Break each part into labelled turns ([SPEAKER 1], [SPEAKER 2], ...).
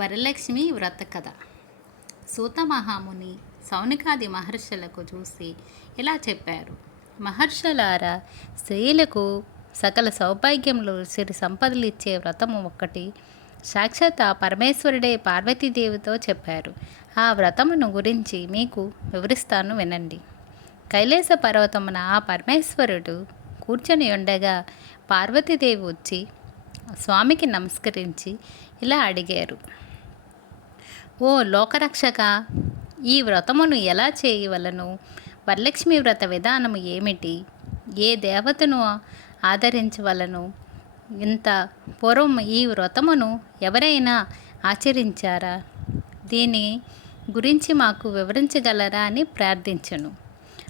[SPEAKER 1] వరలక్ష్మి వ్రత కథ. సూత మహాముని సౌనికాది మహర్షులకు చూసి ఇలా చెప్పారు. మహర్షులారా స్త్రీలకు సకల సౌభాగ్యంలో సిరి సంపదలు ఇచ్చే వ్రతము ఒక్కటి. సాక్షాత్ ఆ పరమేశ్వరుడే పార్వతీదేవితో చెప్పారు. ఆ వ్రతమును గురించి మీకు వివరిస్తాను వినండి. కైలాస పర్వతమున ఆ పరమేశ్వరుడు కూర్చొని ఉండగా పార్వతీదేవి వచ్చి స్వామికి నమస్కరించి ఇలా అడిగారు. ఓ లోకరక్షక ఈ వ్రతమును ఎలా చేయవలను? వరలక్ష్మి వ్రత విధానము ఏమిటి? ఏ దేవతను ఆదరించవలను? ఇంత పూర్వం ఈ వ్రతమును ఎవరైనా ఆచరించారా? దీని గురించి మాకు వివరించగలరా అని ప్రార్థించను.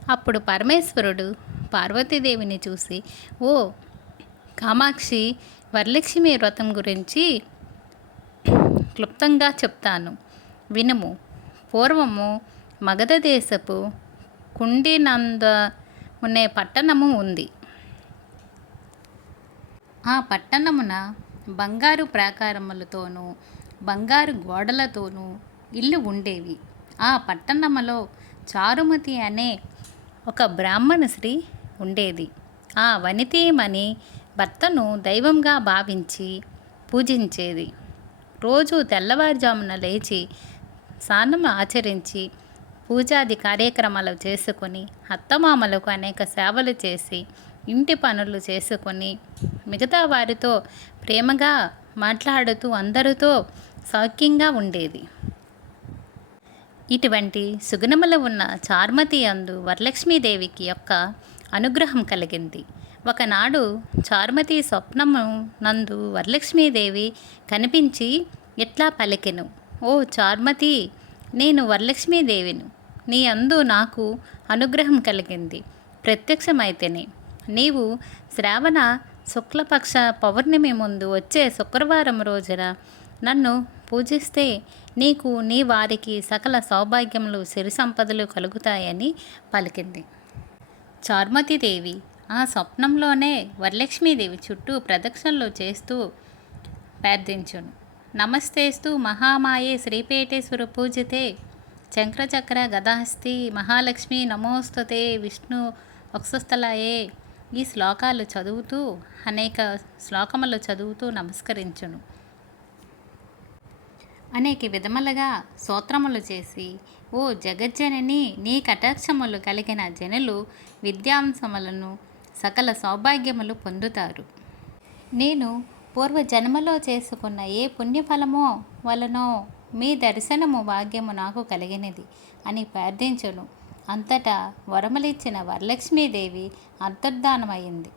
[SPEAKER 1] అప్పుడు పరమేశ్వరుడు పార్వతీదేవిని చూసి ఓ కామాక్షి వరలక్ష్మి వ్రతం గురించి క్లుప్తంగా చెప్తాను. వినుము. పూర్వము మగధ దేశపు కుండినంద అనే పట్టణము ఉంది. ఆ పట్టణమున బంగారు ప్రాకారములతోనూ బంగారు గోడలతోనూ ఇల్లు ఉండేవి. ఆ పట్టణములో చారుమతి అనే ఒక బ్రాహ్మణ స్త్రీ ఉండేది. ఆ వనితీమని భర్తను దైవంగా భావించి పూజించేది. రోజు తెల్లవారుజామున లేచి స్నానం ఆచరించి పూజాది కార్యక్రమాలు చేసుకొని అత్తమామలకు అనేక సేవలు చేసి ఇంటి పనులు చేసుకొని మిగతా వారితో ప్రేమగా మాట్లాడుతూ అందరితో సౌఖ్యంగా ఉండేది. ఇటువంటి సుగుణములు ఉన్న చార్మతి అందు వరలక్ష్మీదేవికి యొక్క అనుగ్రహం కలిగింది. ఒకనాడు చార్మతి స్వప్నము నందు వరలక్ష్మీదేవి కనిపించి ఇట్లా పలికెను? ఓ చార్మతి నేను వరలక్ష్మీదేవిను. నీ అందు నాకు అనుగ్రహం కలిగింది. ప్రత్యక్షమైతేనే. నీవు శ్రావణ శుక్లపక్ష పౌర్ణమి ముందు వచ్చే శుక్రవారం రోజున నన్ను పూజిస్తే నీకు నీ వారికి సకల సౌభాగ్యములు సిరి సంపదలు కలుగుతాయని పలికింది. చార్మతిదేవి ఆ స్వప్నంలోనే వరలక్ష్మీదేవి చుట్టూ ప్రదక్షిణలు చేస్తూ ప్రార్థించును. నమస్తేస్తూ మహామాయే శ్రీపేటేశ్వర పూజితే చక్ర గదాహస్తి మహాలక్ష్మి నమోస్తుతే విష్ణు వక్షస్థలాయే ఈ శ్లోకాలు చదువుతూ అనేక శ్లోకములు చదువుతూ నమస్కరించును. అనేక విధములుగా సూత్రములు చేసి ఓ జగజ్జనని నీ కటాక్షములు కలిగిన జనులు విద్యాంశములను సకల సౌభాగ్యములు పొందుతారు. నేను పూర్వ జన్మలో చేసుకున్న ఏ పుణ్యఫలమో వలనో మీ దర్శనము భాగ్యము నాకు కలిగినది అని ప్రార్థించును. అంతటా వరములిచ్చిన వరలక్ష్మీదేవి అంతర్ధానమైంది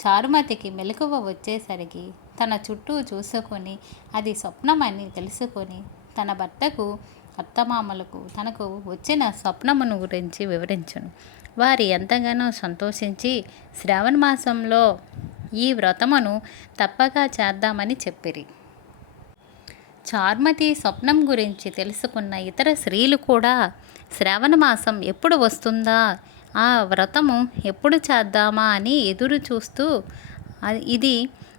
[SPEAKER 1] చారుమతికి మెలకువ వచ్చేసరికి తన చుట్టూ చూసుకొని అది స్వప్నమని తెలుసుకొని తన భర్తకు అత్తమామలకు తనకు వచ్చిన స్వప్నమును గురించి వివరించును. వారు ఎంతగానో సంతోషించి శ్రావణ మాసంలో ఈ వ్రతమును తప్పగా చేద్దామని చెప్పిరి. చార్మతి స్వప్నం గురించి తెలుసుకున్న ఇతర స్త్రీలు కూడా శ్రావణ మాసం ఎప్పుడు వస్తుందా? ఆ వ్రతము ఎప్పుడు చేద్దామా అని ఎదురు చూస్తూ ఇది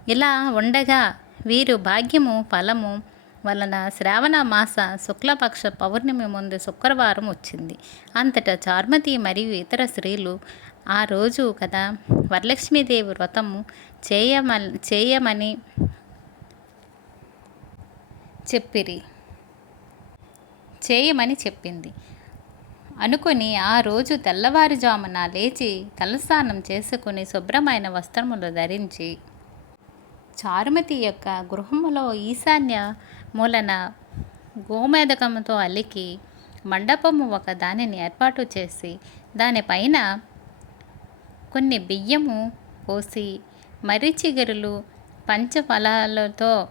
[SPEAKER 1] ఇలా ఉండగా వీరు భాగ్యము ఫలము వలన శ్రావణ మాస శుక్లపక్ష పౌర్ణమి ముందు శుక్రవారం వచ్చింది. అంతటా చార్మతి మరియు ఇతర స్త్రీలు ఆ రోజు కదా వరలక్ష్మీదేవి వ్రతము చేయమ చేయమని చెప్పిరి. చేయమని చెప్పింది. అనుకుని ఆ రోజు తెల్లవారుజామున లేచి తలస్నానం చేసుకుని శుభ్రమైన వస్త్రములు ధరించి చారుమతి యొక్క గృహములో ఈశాన్య మూలన గోమేదకముతో అలికి మండపము ఒక దానిని ఏర్పాటు చేసి దానిపైన కొన్ని బియ్యము పోసి మర్రి చిగురులు పంచఫలాలతో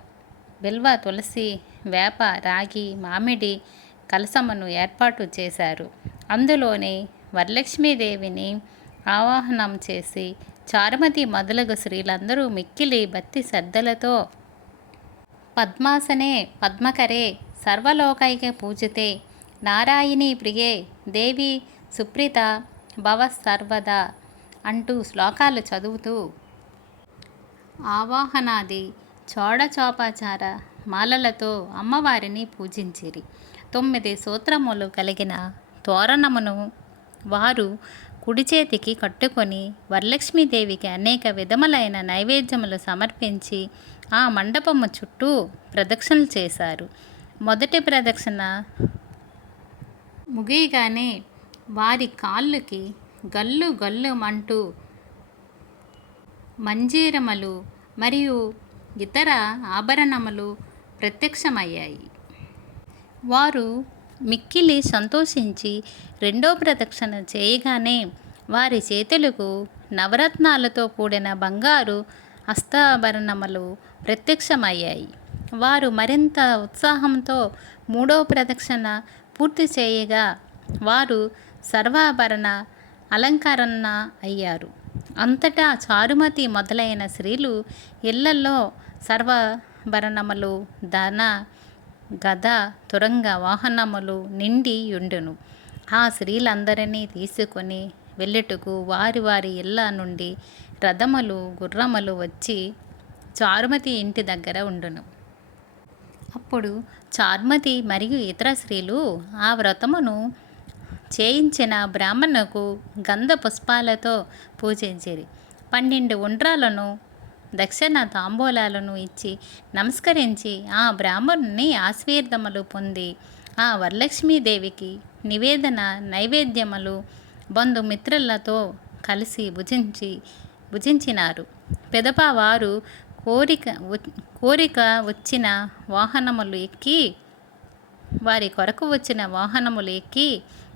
[SPEAKER 1] బిల్వ తులసి వేప రాగి మామిడి కలసమును ఏర్పాటు చేశారు. అందులోనే వరలక్ష్మీదేవిని ఆవాహనం చేసి చారుమతి మొదలగు స్త్రీలందరూ మిక్కిలి భక్తి శ్రద్ధలతో పద్మాసనే పద్మకరే సర్వలోకైక పూజితే నారాయణీ ప్రియే దేవి సుప్రీత భవ సర్వదా అంటూ శ్లోకాలు చదువుతూ ఆవాహనాది చోడచోపాచార మాలలతో అమ్మవారిని పూజించిరి. తొమ్మిది సూత్రములు కలిగిన తోరణమును వారు కుడి చేతికి కట్టుకొని వరలక్ష్మీదేవికి అనేక విధములైన నైవేద్యములు సమర్పించి ఆ మండపము చుట్టూ ప్రదక్షిణలు చేశారు. మొదటి ప్రదక్షిణ ముగియగానే వారి కాళ్ళకి గల్లు గల్లు గల్లుమంటూ మంజీరములు మరియు ఇతర ఆభరణములు ప్రత్యక్షమయ్యాయి. వారు మిక్కిలి సంతోషించి రెండో ప్రదక్షిణ చేయగానే వారి చేతులకు నవరత్నాలతో కూడిన బంగారు హస్తాభరణములు ప్రత్యక్షమయ్యాయి. వారు మరింత ఉత్సాహంతో మూడో ప్రదక్షిణ పూర్తి చేయగా వారు సర్వాభరణ అలంకరణ అయ్యారు. అంతటా చారుమతి మొదలైన స్త్రీలు ఇళ్ళలో సర్వాభరణములు ధన గద తురంగ వాహనములు నిండి ఉండును ఆ స్త్రీలందరినీ తీసుకొని వెళ్ళుటకు వారి వారి ఇళ్ళ నుండి రథములు గుర్రములు వచ్చి చారుమతి ఇంటి దగ్గర ఉండును. అప్పుడు చార్మతి మరియు ఇతర స్త్రీలు ఆ వ్రతమును చేయించిన బ్రాహ్మణుకు గంధ పుష్పాలతో పూజించిరి. పన్నెండు ఉండ్రాలను దక్షిణ తాంబూలాలను ఇచ్చి నమస్కరించి ఆ బ్రాహ్మణుని ఆశీర్దములు పొంది ఆ వరలక్ష్మీదేవికి నివేదన నైవేద్యములు బంధుమిత్రులతో కలిసి భుజించి భుజించినారు. పెదపా వారు కోరిక కోరిక వచ్చిన వాహనములు ఎక్కి వారి కొరకు వచ్చిన వాహనములు ఎక్కి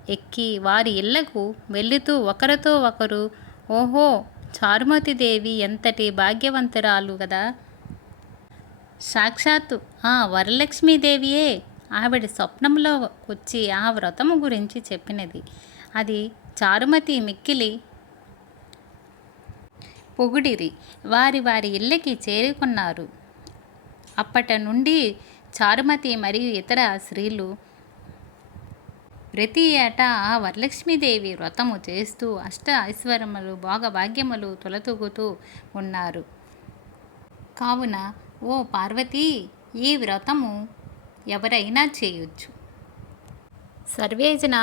[SPEAKER 1] ఎక్కి వారి ఇళ్ళకు వెళ్ళుతూ ఒకరితో ఒకరు ఓహో! చారుమతి దేవి ఎంతటి భాగ్యవంతురాలు కదా సాక్షాత్తు ఆ వరలక్ష్మీదేవియే ఆవిడ స్వప్నంలో వచ్చి ఆ వ్రతము గురించి చెప్పినది. అది చారుమతి మిక్కిలి పొగుడిరి. వారి వారి ఇళ్ళకి చేరుకున్నారు. అప్పటి నుండి చారుమతి మరియు ఇతర స్త్రీలు ప్రతి ఏటా ఆ వరలక్ష్మీదేవి వ్రతము చేస్తూ అష్ట ఐశ్వర్యములు భోగభాగ్యములు తొలతూగుతూ ఉన్నారు. కావున ఓ పార్వతి ఈ వ్రతము ఎవరైనా చేయొచ్చు. సర్వేజన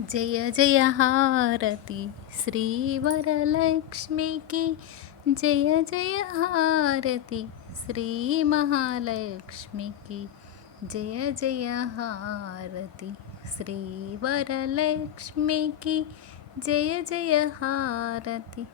[SPEAKER 1] जय जय हारती श्री वरलक्ष्मी की जय जय हारती श्री महालक्ष्मी की जय जय हारती श्री वरलक्ष्मी की जय जय हारती